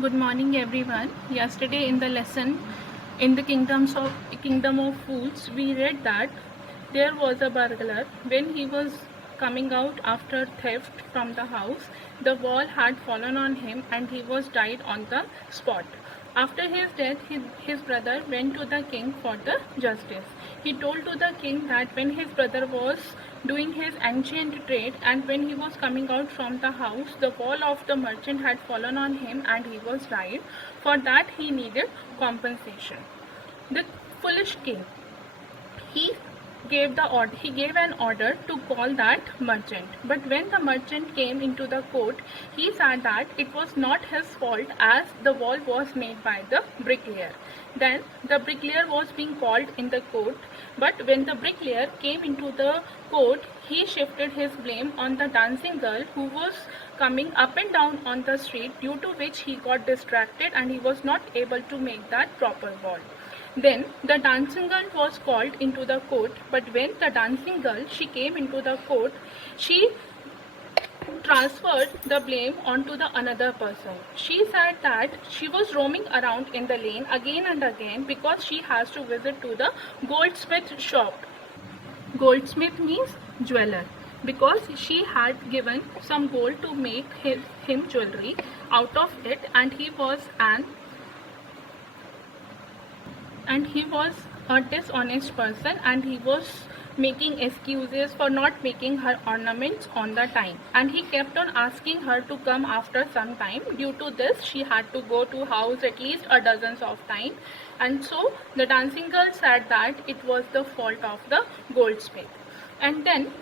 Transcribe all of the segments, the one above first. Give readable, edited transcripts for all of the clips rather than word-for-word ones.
Good morning, everyone. Yesterday in the lesson in the Kingdom of Fools, we read that there was a burglar. When he was coming out after theft from the house, the wall had fallen on him and he was died on the spot. After his death, his brother went to the king for the justice. He told to the king that when his brother was doing his ancient trade and when he was coming out from the house, the wall of the merchant had fallen on him and he was died. For that he needed compensation. The foolish king, he he gave an order to call that merchant, but when the merchant came into the court, he said that it was not his fault as the wall was made by the bricklayer. Then the bricklayer was being called in the court, but when the bricklayer came into the court, he shifted his blame on the dancing girl who was coming up and down on the street, due to which he got distracted and he was not able to make that proper wall. Then the dancing girl was called into the court, but when the dancing girl she came into the court, she transferred the blame onto the another person. She said that she was roaming around in the lane again and again because she has to visit to the goldsmith shop. Goldsmith means jeweler, because she had given some gold to make him jewelry out of it, and he was a dishonest person, and he was making excuses for not making her ornaments on the time, and he kept on asking her to come after some time. Due to this, she had to go to house at least a dozens of times, and so the dancing girl said that it was the fault of the goldsmith. And then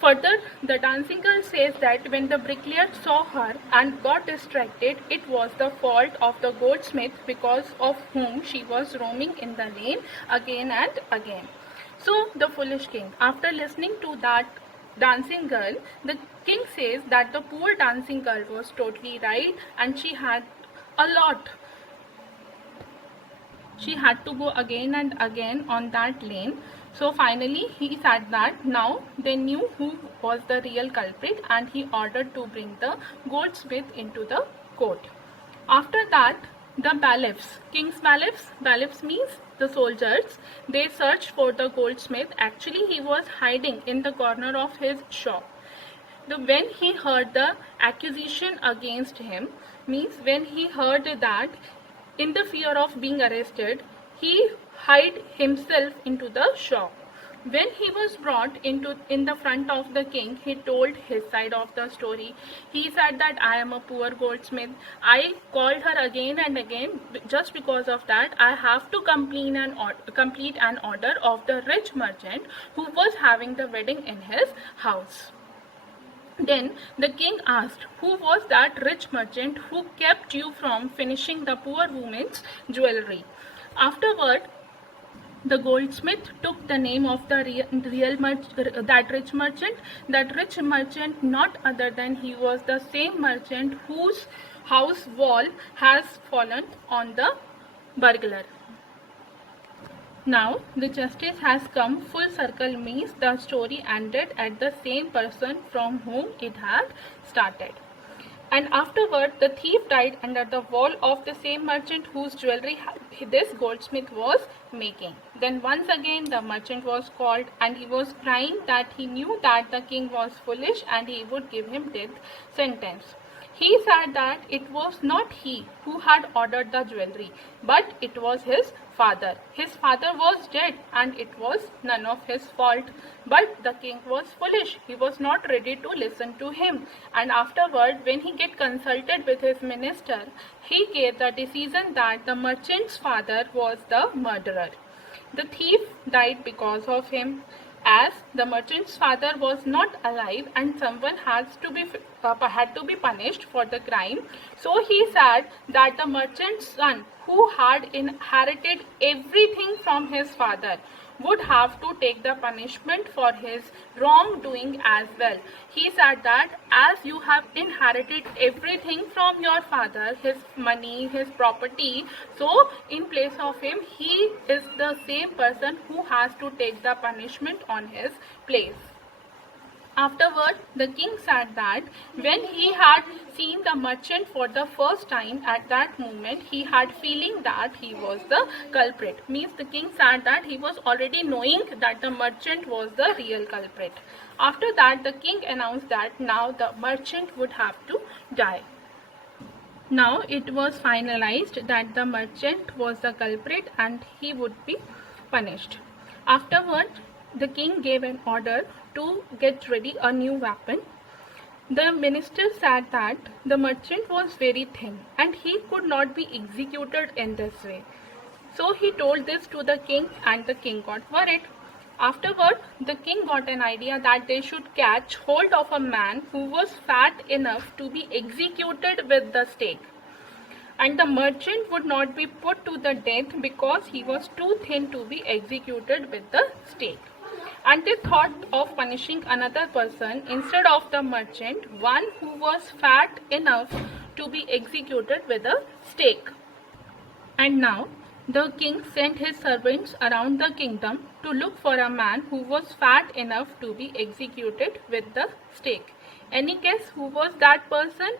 further, the dancing girl says that when the bricklayer saw her and got distracted, it was the fault of the goldsmith, because of whom she was roaming in the lane again and again. So the foolish king, after listening to that dancing girl, the king says that the poor dancing girl was totally right, and she had to go again and again on that lane. So finally he said that now they knew who was the real culprit, and he ordered to bring the goldsmith into the court. After that, the bailiffs means the soldiers, they searched for the goldsmith. Actually, he was hiding in the corner of his shop. When he heard the accusation against him, means when he heard that, in the fear of being arrested, he hid himself into the shop. When he was brought in the front of the king, he told his side of the story. He said that I am a poor goldsmith. I called her again and again. Just because of that, I have to complete an order of the rich merchant who was having the wedding in his house. Then the king asked, who was that rich merchant who kept you from finishing the poor woman's jewelry? Afterward, the goldsmith took the name of the that rich merchant. That rich merchant, not other than he was the same merchant whose house wall has fallen on the burglar. Now the justice has come full circle, means the story ended at the same person from whom it had started. And afterward, the thief died under the wall of the same merchant whose jewelry this goldsmith was making. Then once again the merchant was called, and he was crying that he knew that the king was foolish and he would give him death sentence. He said that it was not he who had ordered the jewelry, but it was his father. His father was dead and it was none of his fault. But the king was foolish. He was not ready to listen to him. And afterward, when he get consulted with his minister, he gave the decision that the merchant's father was the murderer. The thief died because of him. As the merchant's father was not alive and someone had to be punished for the crime, so he said that the merchant's son, who had inherited everything from his father, would have to take the punishment for his wrongdoing as well. He said that as you have inherited everything from your father, his money, his property, so in place of him, he is the same person who has to take the punishment on his place. Afterward, the king said that when he had seen the merchant for the first time, at that moment he had feeling that he was the culprit. Means the king said that he was already knowing that the merchant was the real culprit. After that, the king announced that now the merchant would have to die. Now it was finalized that the merchant was the culprit and he would be punished. Afterward, the king gave an order to get ready a new weapon. The minister said that the merchant was very thin and he could not be executed in this way. So he told this to the king and the king got worried. Afterward, the king got an idea that they should catch hold of a man who was fat enough to be executed with the stake. And the merchant would not be put to the death because he was too thin to be executed with the stake. And they thought of punishing another person instead of the merchant, one who was fat enough to be executed with a stake. And now the king sent his servants around the kingdom to look for a man who was fat enough to be executed with the stake. Any guess who was that person?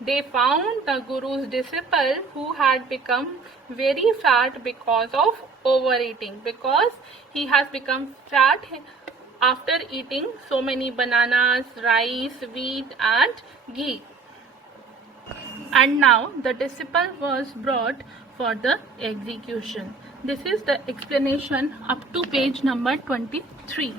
They found the Guru's disciple who had become very fat because of overeating, because he has become fat after eating so many bananas, rice, wheat and ghee. And now the disciple was brought for the execution. This is the explanation up to page number 23.